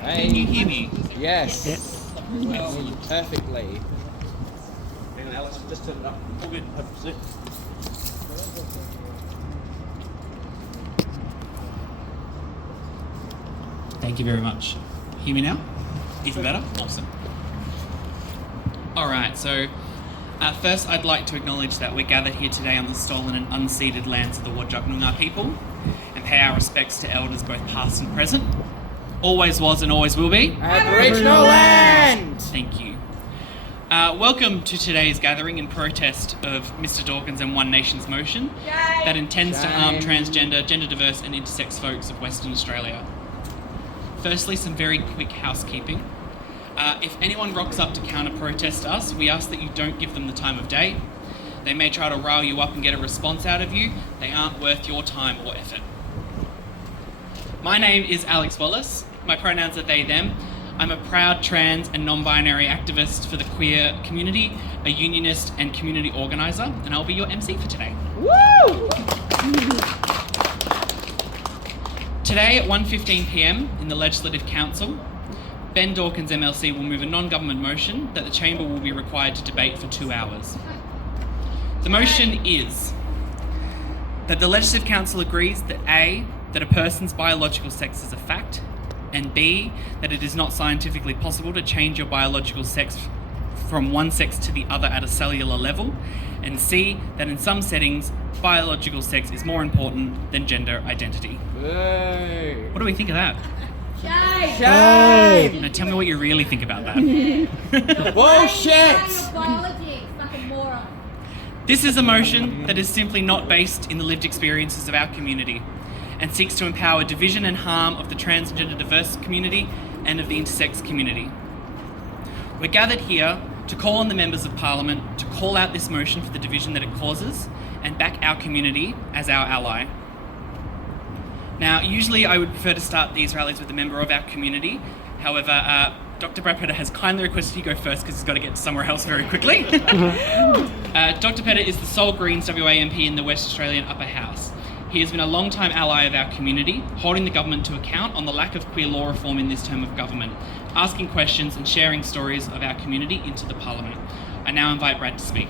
Can you hear me? Yes. Yes. Perfectly. Hang on, Alex, just turn it up. All good. Have a seat. Thank you very much. Hear me now? Even better? Awesome. Alright, so first I'd like to acknowledge that we're gathered here today on the stolen and unceded lands of the Whadjuk Noongar people and pay our respects to elders both past and present. Always was and always will be. Aboriginal land! Thank you. Welcome to today's gathering in protest of Mr. Dawkins and One Nation's motion that intends to harm transgender, gender diverse and intersex folks of Western Australia. Firstly, some very quick housekeeping. If anyone rocks up to counter-protest us, we ask that you don't give them the time of day. They may try to rile you up and get a response out of you. They aren't worth your time or effort. My name is Alex Wallace. My pronouns are they, them. I'm a proud trans and non-binary activist for the queer community, a unionist and community organiser, and I'll be your MC for today. Woo! Today at 1:15 p.m. in the Legislative Council, Ben Dawkins MLC will move a non-government motion that the Chamber will be required to debate for 2 hours. The motion is that the Legislative Council agrees that A, that a person's biological sex is a fact, and B, that it is not scientifically possible to change your biological sex from one sex to the other at a cellular level, and C, that in some settings, biological sex is more important than gender identity. Hey. What do we think of that? Shame! Now tell me what you really think about that. Bullshit! Biology, fucking moron. This is a motion that is simply not based in the lived experiences of our community and seeks to empower division and harm of the transgender diverse community and of the intersex community. We're gathered here to call on the members of Parliament to call out this motion for the division that it causes and back our community as our ally. Now, usually I would prefer to start these rallies with a member of our community. However, Dr. Brad Petter has kindly requested you go first because he's got to get somewhere else very quickly. Dr. Petter is the sole Greens WA MP in the West Australian Upper House. He has been a long-time ally of our community, holding the government to account on the lack of queer law reform in this term of government, asking questions and sharing stories of our community into the Parliament. I now invite Brad to speak.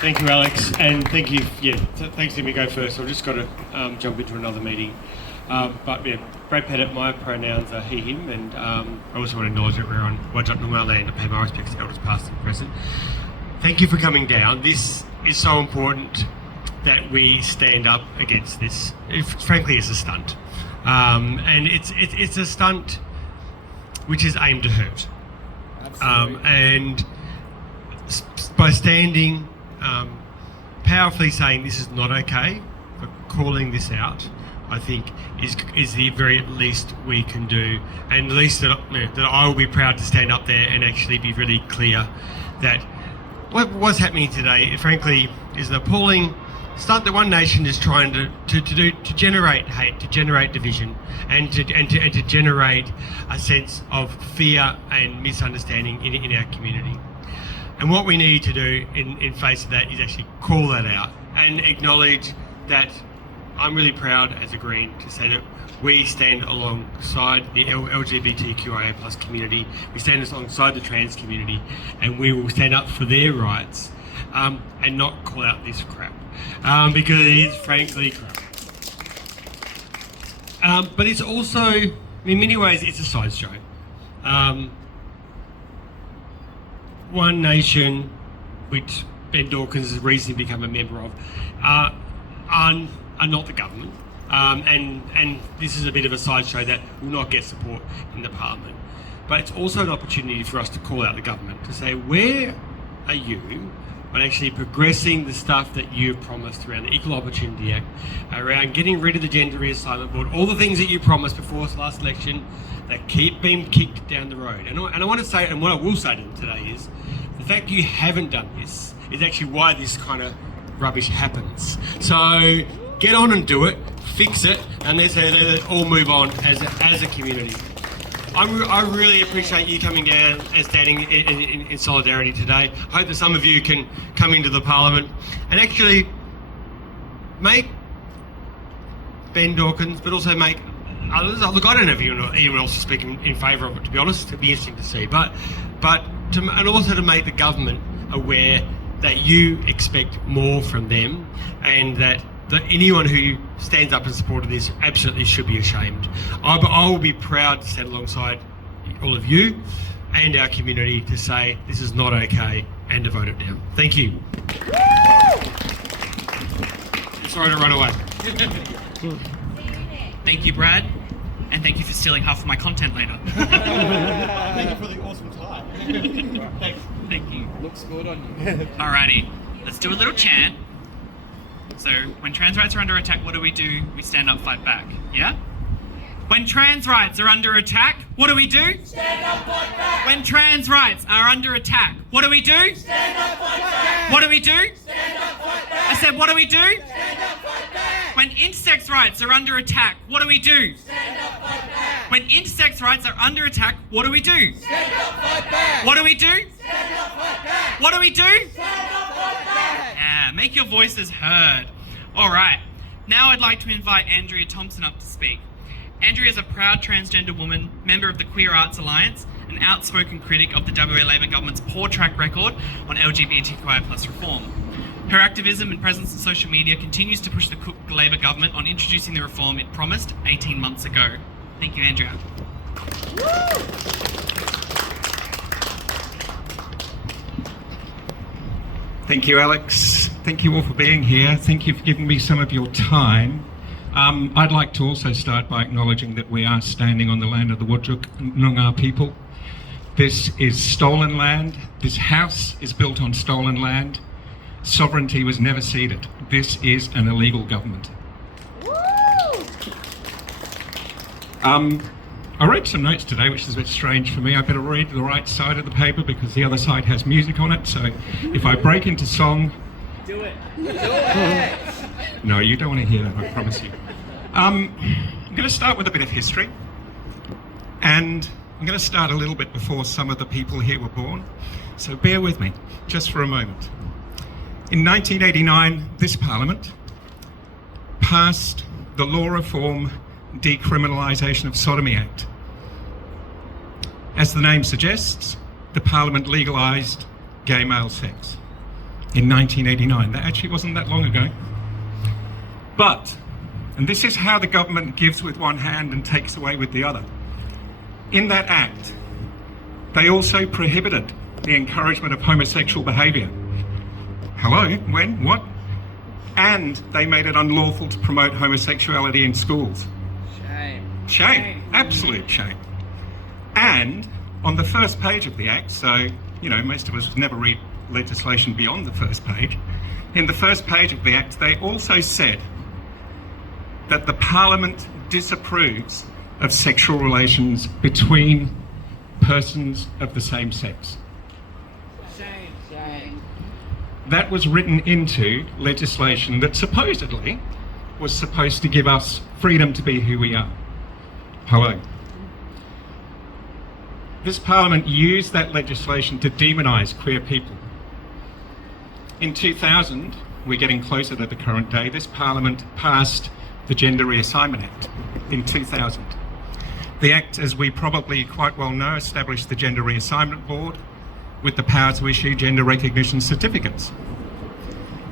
Thank you, Alex, and thank you. Thanks for letting me go first. I've just got to jump into another meeting. Brad Pettit, my pronouns are he, him, and I also want to acknowledge that we're on Whadjuk Noongar land and pay my respects to elders past and present. Thank you for coming down. This is so important that we stand up against this. Frankly, it's a stunt, and it's a stunt which is aimed to hurt. And by standing powerfully saying this is not okay, but calling this out, I think is the very least we can do, and the least that I will be proud to stand up there and actually be really clear that what's happening today, frankly, is an appalling stunt that One Nation is trying to do to generate hate, to generate division, and to generate a sense of fear and misunderstanding in our community. And what we need to do in face of that is actually call that out and acknowledge that I'm really proud as a Green to say that we stand alongside the LGBTQIA plus community, we stand alongside the trans community, and we will stand up for their rights and not call out this crap, because it is frankly crap. But it's also, in many ways, it's a sideshow. One Nation, which Ben Dawkins has recently become a member of, are not the government, and this is a bit of a sideshow that will not get support in the Parliament. But it's also an opportunity for us to call out the government, to say, where are you on actually progressing the stuff that you've promised around the Equal Opportunity Act, around getting rid of the Gender Reassignment Board, all the things that you promised before the last election that keep being kicked down the road. And I want to say, and what I will say to them today is, the fact you haven't done this is actually why this kind of rubbish happens. So get on and do it, fix it, and let's all move on as a community. I really appreciate you coming down and standing in solidarity today. I hope that some of you can come into the Parliament and actually make Ben Dawkins, but also make look, I don't know if anyone else is speaking in favour of it, to be honest. It'd be interesting to see. And also to make the government aware that you expect more from them, and that anyone who stands up in support of this absolutely should be ashamed. I will be proud to stand alongside all of you and our community to say this is not okay and to vote it down. Thank you. Sorry to run away. Thank you, Brad, and thank you for stealing half of my content later. Thank you for the awesome tie. Thanks. Thank you. Looks good on you. Alrighty, let's do a little chant. So, when trans rights are under attack, what do? We stand up, fight back. Yeah? When trans rights are under attack, what do? Stand up, fight back! When trans rights are under attack, what do? Stand up, fight back! What do? Stand up, fight back! I said, what do? Stand up, fight back! When intersex rights are under attack, what do? Stand up, fight back! When intersex rights are under attack, what do? Stand up, fight back! What do? Stand up, fight back! What do? Stand up, fight back! Yeah, make your voices heard. Alright, now I'd like to invite Andrea Thompson up to speak. Andrea is a proud transgender woman, member of the Queer Arts Alliance, an outspoken critic of the WA Labor government's poor track record on LGBTQI+ reform. Her activism and presence on social media continues to push the Cook Labor government on introducing the reform it promised 18 months ago. Thank you, Andrea. Thank you, Alex. Thank you all for being here. Thank you for giving me some of your time. I'd like to also start by acknowledging that we are standing on the land of the Whadjuk Noongar people. This is stolen land. This house is built on stolen land. Sovereignty was never ceded. This is an illegal government. I wrote some notes today, which is a bit strange for me. I better read the right side of the paper because the other side has music on it. So if I break into song... Do it. Do it. No, you don't want to hear that, I promise you. I'm going to start with a bit of history. And I'm going to start a little bit before some of the people here were born. So bear with me, just for a moment. In 1989, this Parliament passed the Law Reform Decriminalisation of Sodomy Act. As the name suggests, the Parliament legalised gay male sex in 1989. That actually wasn't that long ago. But, and this is how the government gives with one hand and takes away with the other. In that act, they also prohibited the encouragement of homosexual behaviour. Hello? When? What? And they made it unlawful to promote homosexuality in schools. Shame, absolute shame. And on the first page of the Act, so, you know, most of us never read legislation beyond the first page. In the first page of the Act, they also said that the Parliament disapproves of sexual relations between persons of the same sex. Shame. That was written into legislation that supposedly was supposed to give us freedom to be who we are. Hello. This Parliament used that legislation to demonise queer people. In 2000, we're getting closer to the current day, this Parliament passed the Gender Reassignment Act in 2000. The Act, as we probably quite well know, established the Gender Reassignment Board with the power to issue gender recognition certificates.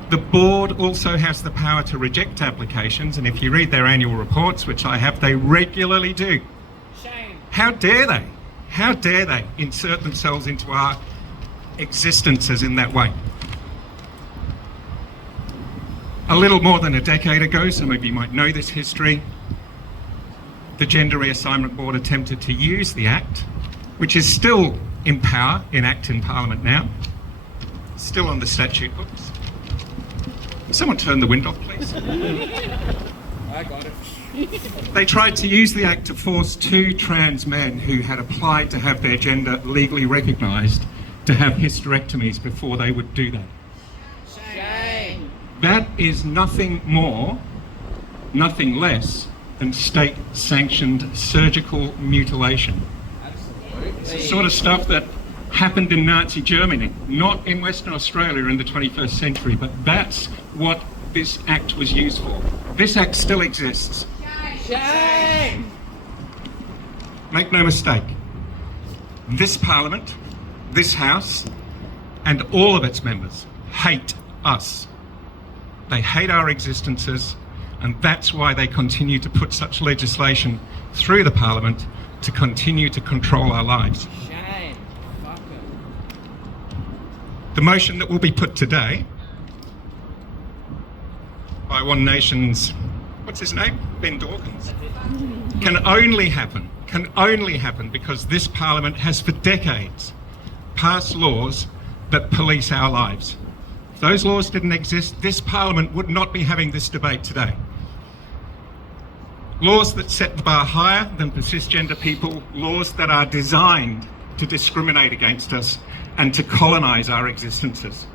The board also has the power to reject applications, and if you read their annual reports, which I have, they regularly do. Shame. How dare they? How dare they insert themselves into our existences in that way? A little more than a decade ago, some of you might know this history, the Gender Reassignment Board attempted to use the Act, which is still in power, in Act in Parliament now, still on the statute books. Someone turn the wind off, please. I got it. They tried to use the Act to force two trans men who had applied to have their gender legally recognised to have hysterectomies before they would do that. Shame. That is nothing more, nothing less than state-sanctioned surgical mutilation. Absolutely. It's the sort of stuff that happened in Nazi Germany, not in Western Australia in the 21st century, but that's what this Act was used for. This Act still exists. Shame. make no mistake, this Parliament, this House, and all of its members hate us. They hate our existences, and that's why they continue to put such legislation through the Parliament to continue to control our lives. Shame. Fuck it. The motion that will be put today by One Nation's, what's his name? Ben Dawkins, can only happen because this Parliament has for decades passed laws that police our lives. If those laws didn't exist, this Parliament would not be having this debate today. Laws that set the bar higher than for cisgender people, laws that are designed to discriminate against us and to colonise our existences.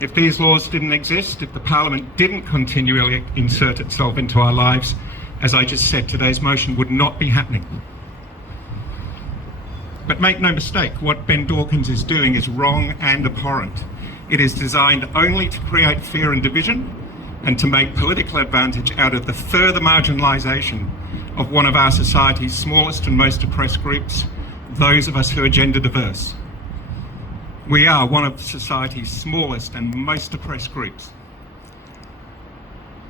If these laws didn't exist, if the Parliament didn't continually insert itself into our lives, as I just said, today's motion would not be happening. But make no mistake, what Ben Dawkins is doing is wrong and abhorrent. It is designed only to create fear and division and to make political advantage out of the further marginalisation of one of our society's smallest and most oppressed groups, those of us who are gender diverse. We are one of society's smallest and most oppressed groups.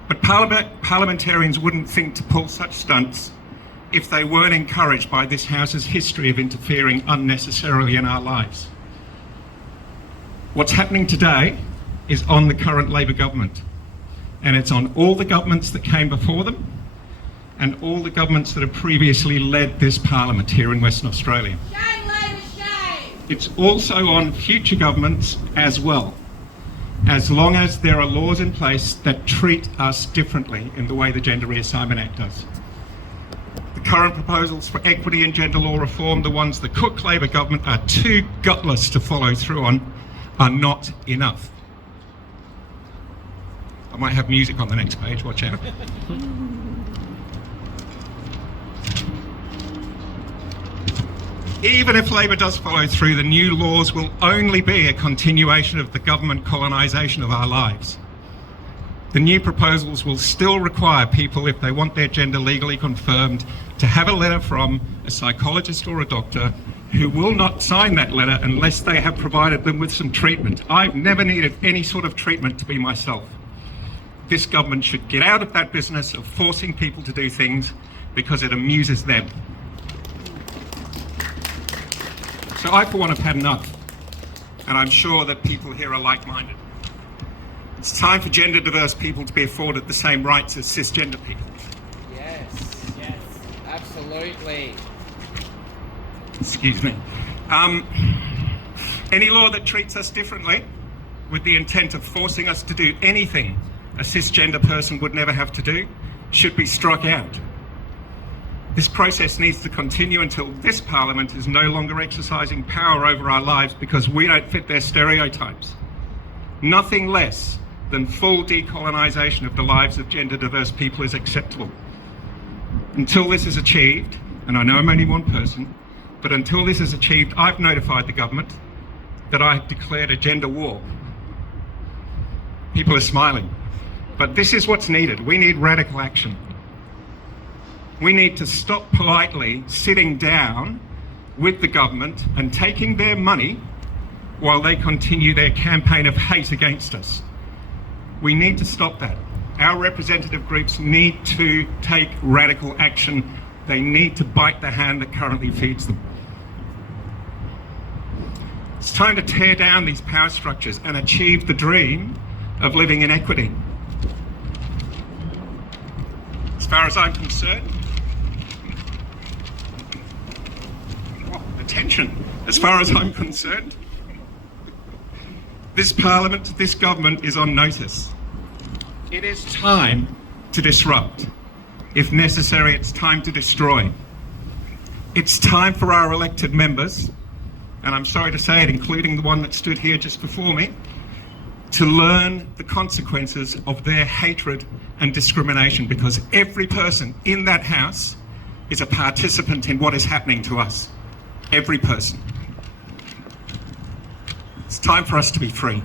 But parliamentarians wouldn't think to pull such stunts if they weren't encouraged by this House's history of interfering unnecessarily in our lives. What's happening today is on the current Labor government, and it's on all the governments that came before them and all the governments that have previously led this Parliament here in Western Australia. Shame, Labor, shame! It's also on future governments as well, as long as there are laws in place that treat us differently in the way the Gender Reassignment Act does. The current proposals for equity and gender law reform, the ones the Cook Labor government are too gutless to follow through on, are not enough. I might have music on the next page, watch out. Even if Labor does follow through, the new laws will only be a continuation of the government colonisation of our lives. The new proposals will still require people, if they want their gender legally confirmed, to have a letter from a psychologist or a doctor who will not sign that letter unless they have provided them with some treatment. I've never needed any sort of treatment to be myself. This government should get out of that business of forcing people to do things because it amuses them. So I, for one, have had enough, and I'm sure that people here are like-minded. It's time for gender diverse people to be afforded the same rights as cisgender people. Yes, absolutely. Excuse me. Any law that treats us differently with the intent of forcing us to do anything a cisgender person would never have to do should be struck out. This process needs to continue until this Parliament is no longer exercising power over our lives because we don't fit their stereotypes. Nothing less than full decolonisation of the lives of gender diverse people is acceptable. Until this is achieved, and I know I'm only one person, but until this is achieved, I've notified the government that I have declared a gender war. People are smiling, but this is what's needed. We need radical action. We need to stop politely sitting down with the government and taking their money while they continue their campaign of hate against us. We need to stop that. Our representative groups need to take radical action. They need to bite the hand that currently feeds them. It's time to tear down these power structures and achieve the dream of living in equity. As far as I'm concerned, attention, as far as I'm concerned, this Parliament, this government is on notice. It is time to disrupt. If necessary, it's time to destroy. It's time for our elected members, and I'm sorry to say it, including the one that stood here just before me, to learn the consequences of their hatred and discrimination, because every person in that house is a participant in what is happening to us. Every person. It's time for us to be free.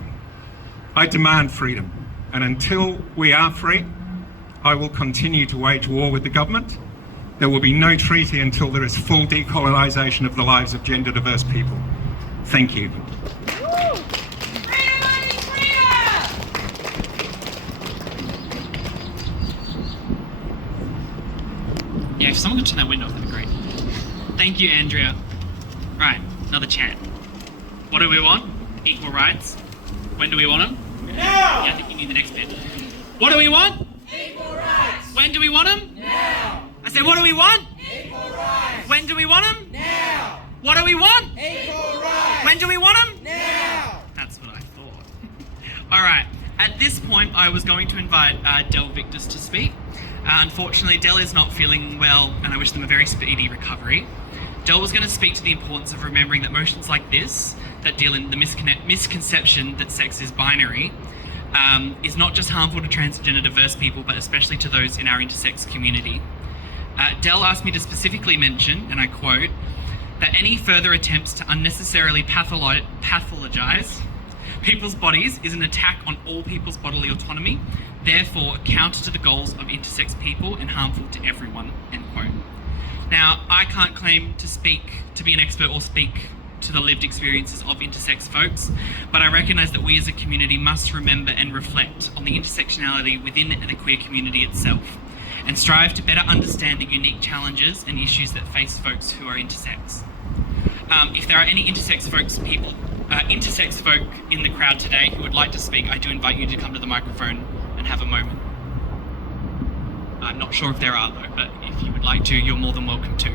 I demand freedom, and until we are free, I will continue to wage war with the government There will be no treaty until there is full decolonisation of the lives of gender diverse people. Thank you. Yeah, if someone could turn that window off, that'd be great. Thank you, Andrea. Right, another chant. What do we want? Equal rights. When do we want them? Now! Yeah, I think you need the next bit. What do we want? Equal rights! When do we want them? Now! I said, what do we want? Equal rights! When do we want them? Now! What do we want? Equal rights! When do we want them? Now! That's what I thought. All right. At this point, I was going to invite Del Victus to speak. Unfortunately, Del is not feeling well, and I wish them a very speedy recovery. Del was going to speak to the importance of remembering that motions like this, that deal in the misconception that sex is binary, is not just harmful to transgender diverse people, but especially to those in our intersex community. Del asked me to specifically mention, and I quote, that any further attempts to unnecessarily pathologize people's bodies is an attack on all people's bodily autonomy, therefore counter to the goals of intersex people and harmful to everyone, end quote. Now, I can't claim to be an expert or speak to the lived experiences of intersex folks, but I recognise that we as a community must remember and reflect on the intersectionality within the queer community itself, and strive to better understand the unique challenges and issues that face folks who are intersex. If there are any intersex folk in the crowd today who would like to speak, I do invite you to come to the microphone and have a moment. I'm not sure if there are though, but if you would like to, you're more than welcome to.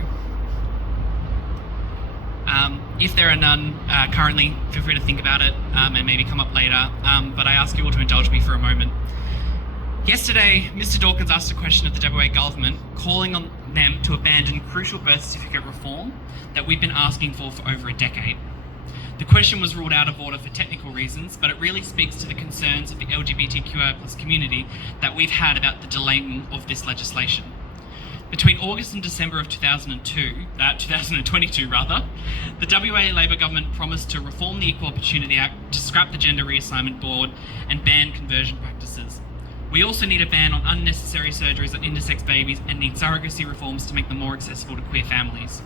If there are none currently, feel free to think about it and maybe come up later, but I ask you all to indulge me for a moment. Yesterday, Mr. Dawkins asked a question of the WA government, calling on them to abandon crucial birth certificate reform that we've been asking for over a decade. The question was ruled out of order for technical reasons, but it really speaks to the concerns of the LGBTQI+ community that we've had about the delaying of this legislation. Between August and December of 2022, the WA Labor government promised to reform the Equal Opportunity Act, to scrap the Gender Reassignment Board, and ban conversion practices. We also need a ban on unnecessary surgeries on intersex babies and need surrogacy reforms to make them more accessible to queer families.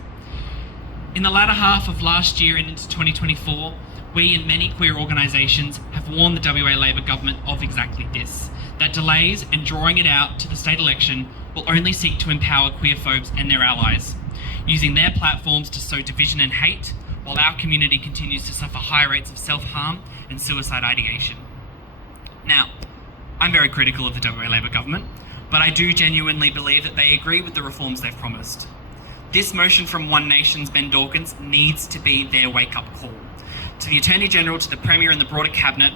In the latter half of last year and into 2024, we and many queer organisations have warned the WA Labor government of exactly this, that delays and drawing it out to the state election will only seek to empower queer phobes and their allies, using their platforms to sow division and hate, while our community continues to suffer high rates of self-harm and suicide ideation. Now, I'm very critical of the WA Labor government, but I do genuinely believe that they agree with the reforms they've promised. This motion from One Nation's Ben Dawkins needs to be their wake-up call. To the Attorney-General, to the Premier and the broader Cabinet,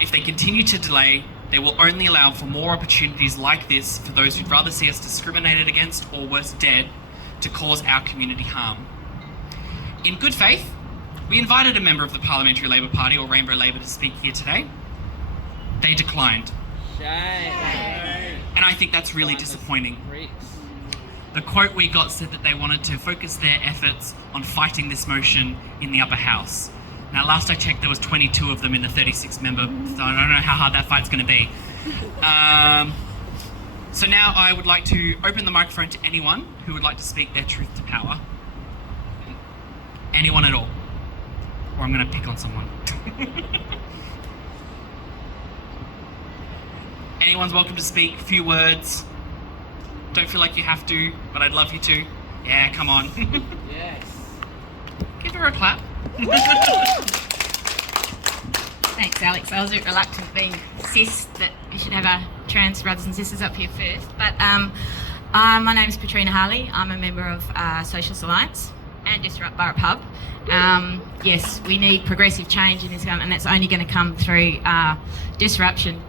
if they continue to delay, they will only allow for more opportunities like this for those who'd rather see us discriminated against or worse, dead, to cause our community harm. In good faith, we invited a member of the Parliamentary Labor Party, or Rainbow Labor, to speak here today. They declined. Shame. And I think that's really disappointing. The quote we got said that they wanted to focus their efforts on fighting this motion in the upper house. Now, last I checked, there was 22 of them in the 36-member, so I don't know how hard that fight's going to be. So now I would like to open the microphone to anyone who would like to speak their truth to power. Anyone at all. Or I'm going to pick on someone. Anyone's welcome to speak, a few words. Don't feel like you have to, but I'd love you to. Yeah, come on. Yes. Give her a clap. Thanks, Alex. I was a bit reluctant being cis that we should have our trans brothers and sisters up here first. But my name is Katrina Harley. I'm a member of Socialist Alliance and Disrupt Borough Pub. Yes, we need progressive change in this government, and that's only going to come through disruption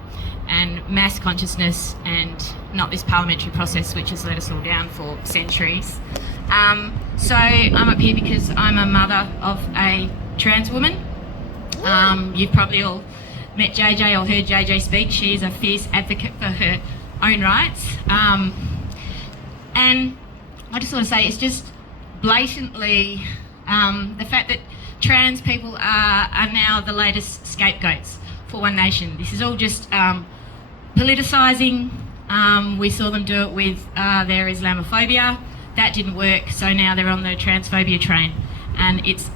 and mass consciousness, and not this parliamentary process which has let us all down for centuries. So I'm up here because I'm a mother of a trans woman. You've probably all met JJ or heard JJ speak. She is a fierce advocate for her own rights. And I just want to say it's just blatantly the fact that trans people are now the latest scapegoats for One Nation. This is all just politicising We saw them do it with their Islamophobia. That didn't work, so now they're on the transphobia train. And it's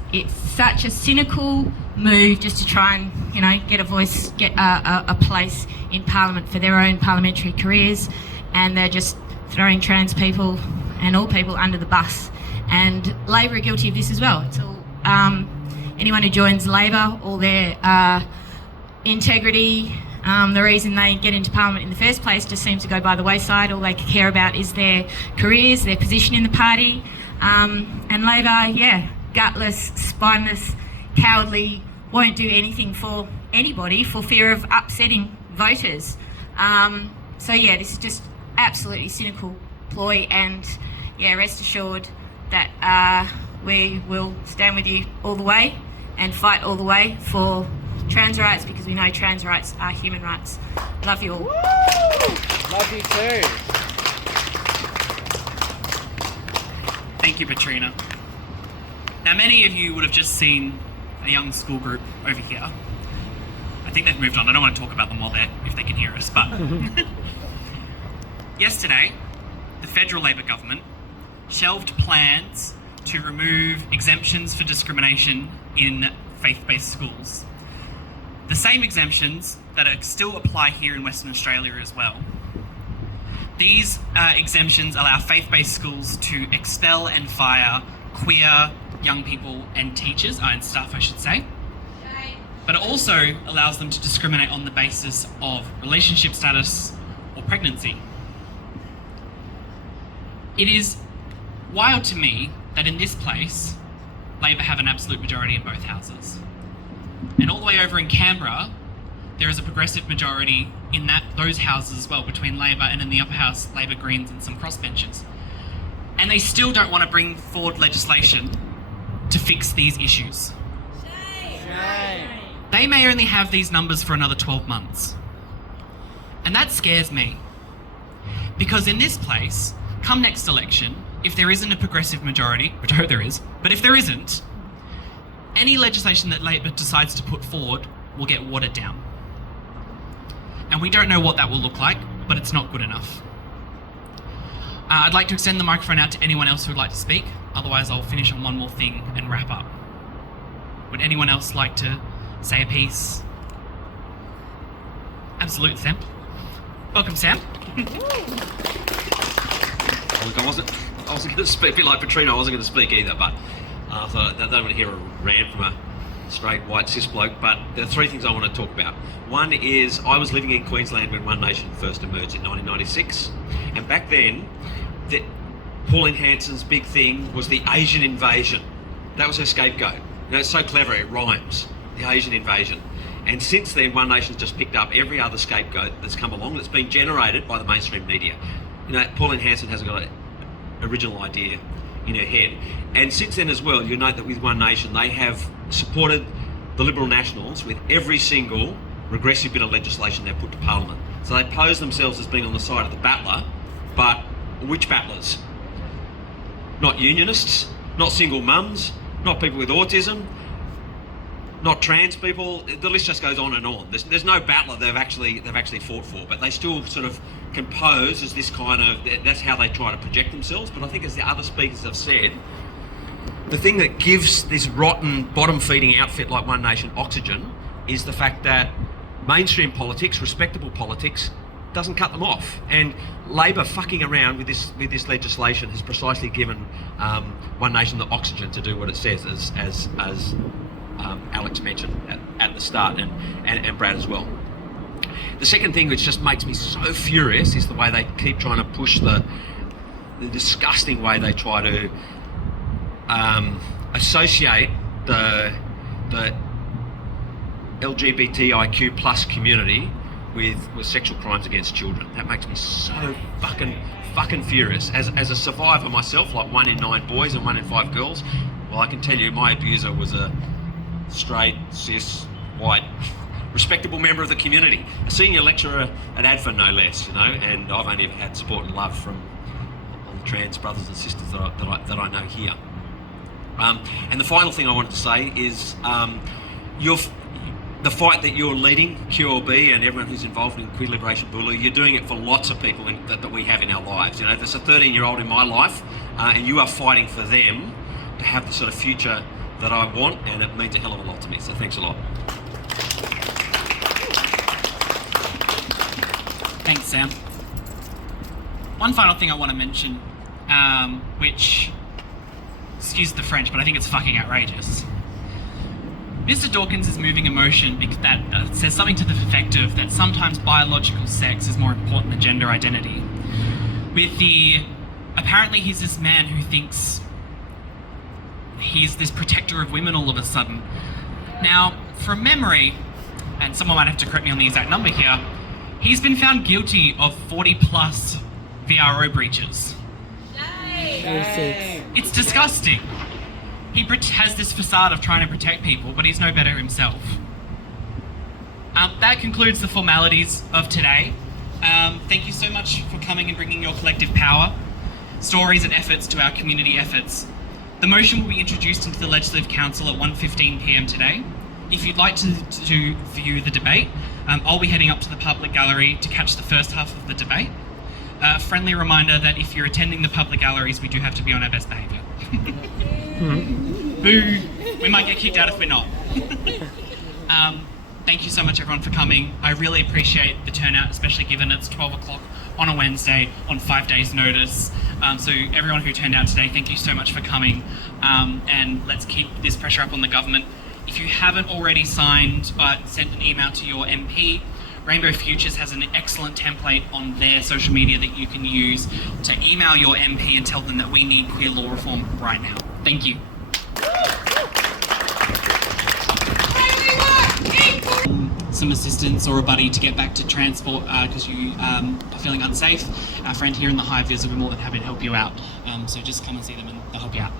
such a cynical move just to try and, you know, get a voice, get a place in Parliament for their own parliamentary careers, and they're just throwing trans people and all people under the bus. And Labor are guilty of this as well. It's all, anyone who joins Labor, all their integrity, the reason they get into Parliament in the first place just seems to go by the wayside. All they care about is their careers, their position in the party. And Labor, yeah, gutless, spineless, cowardly, won't do anything for anybody for fear of upsetting voters. So yeah, this is just absolutely cynical ploy, and yeah, rest assured that we will stand with you all the way and fight all the way for trans rights, because we know trans rights are human rights. Love you all. Woo! Love you too. Thank you, Katrina. Now, many of you would have just seen a young school group over here. I think they've moved on. I don't want to talk about them while they're, if they can hear us, but yesterday, the federal Labor government shelved plans to remove exemptions for discrimination in faith-based schools. The same exemptions that still apply here in Western Australia as well. These exemptions allow faith-based schools to expel and fire queer young people and teachers, and staff I should say. But it also allows them to discriminate on the basis of relationship status or pregnancy. It is wild to me that in this place, Labor have an absolute majority in both houses. And all the way over in Canberra, there is a progressive majority in those houses as well, between Labor and in the upper house, Labor Greens and some crossbenchers. And they still don't want to bring forward legislation to fix these issues. Shame. They may only have these numbers for another 12 months. And that scares me. Because in this place, come next election, if there isn't a progressive majority, which I hope there is, but if there isn't, any legislation that Labor decides to put forward will get watered down. And we don't know what that will look like, but it's not good enough. I'd like to extend the microphone out to anyone else who would like to speak. Otherwise, I'll finish on one more thing and wrap up. Would anyone else like to say a piece? Absolutely, Sam. Welcome, Sam. Look, I wasn't going to speak, a bit like Katrina, I wasn't going to speak either, but I thought I don't want to hear a rant from a straight white cis bloke, but there are three things I want to talk about. One is, I was living in Queensland when One Nation first emerged in 1996, and back then, Pauline Hanson's big thing was the Asian invasion. That was her scapegoat. You know, it's so clever, it rhymes, the Asian invasion. And since then, One Nation's just picked up every other scapegoat that's come along that's been generated by the mainstream media. You know, Pauline Hanson hasn't got an original idea in her head. And since then as well, you'll note that with One Nation, they have supported the Liberal Nationals with every single regressive bit of legislation they've put to Parliament. So they pose themselves as being on the side of the battler, but which battlers? Not unionists, not single mums, not people with autism, not trans people. The list just goes on and on. There's no battler they've actually fought for, but they still sort of compose as this kind of, that's how they try to project themselves. But I think, as the other speakers have said, the thing that gives this rotten, bottom-feeding outfit like One Nation oxygen is the fact that mainstream politics, respectable politics, doesn't cut them off. And Labor fucking around with this legislation has precisely given One Nation the oxygen to do what it says, as Alex mentioned at the start, and Brad as well. The second thing which just makes me so furious is the way they keep trying to push the disgusting way they try to associate the LGBTIQ plus community with sexual crimes against children. That makes me so fucking furious. As a survivor myself, like 1 in 9 boys and 1 in 5 girls, well, I can tell you my abuser was a straight, cis, white, respectable member of the community. A senior lecturer at ADFA, no less, you know, and I've only had support and love from all the trans brothers and sisters that I know here. the fight that you're leading, QLB and everyone who's involved in Queer Liberation Boolaloo, you're doing it for lots of people that we have in our lives. You know, there's a 13-year-old in my life, and you are fighting for them to have the sort of future that I want, and it means a hell of a lot to me. So thanks a lot. Thanks, Sam. One final thing I want to mention, which, excuse the French, but I think it's fucking outrageous. Mr. Dawkins is moving a motion that says something to the effect of that sometimes biological sex is more important than gender identity. Apparently he's this man who thinks he's this protector of women all of a sudden. Now, from memory, and someone might have to correct me on the exact number here, he's been found guilty of 40 plus VRO breaches. It's disgusting. He has this facade of trying to protect people, but he's no better himself. That concludes the formalities of today. Thank you so much for coming and bringing your collective power, stories and efforts to our community efforts. The motion will be introduced into the Legislative Council at 1:15 p.m. today. If you'd like to view the debate, I'll be heading up to the public gallery to catch the first half of the debate. A friendly reminder that if you're attending the public galleries, we do have to be on our best behaviour. Boo! We might get kicked out if we're not. Thank you so much everyone for coming. I really appreciate the turnout, especially given it's 12 o'clock on a Wednesday on 5 days notice. So everyone who turned out today, thank you so much for coming. And let's keep this pressure up on the government. If you haven't already signed, send an email to your MP. Rainbow Futures has an excellent template on their social media that you can use to email your MP and tell them that we need queer law reform right now. Thank you. Some assistance or a buddy to get back to transport because you are feeling unsafe. Our friend here in the Hive will be more than happy to help you out. So just come and see them and they'll help you out.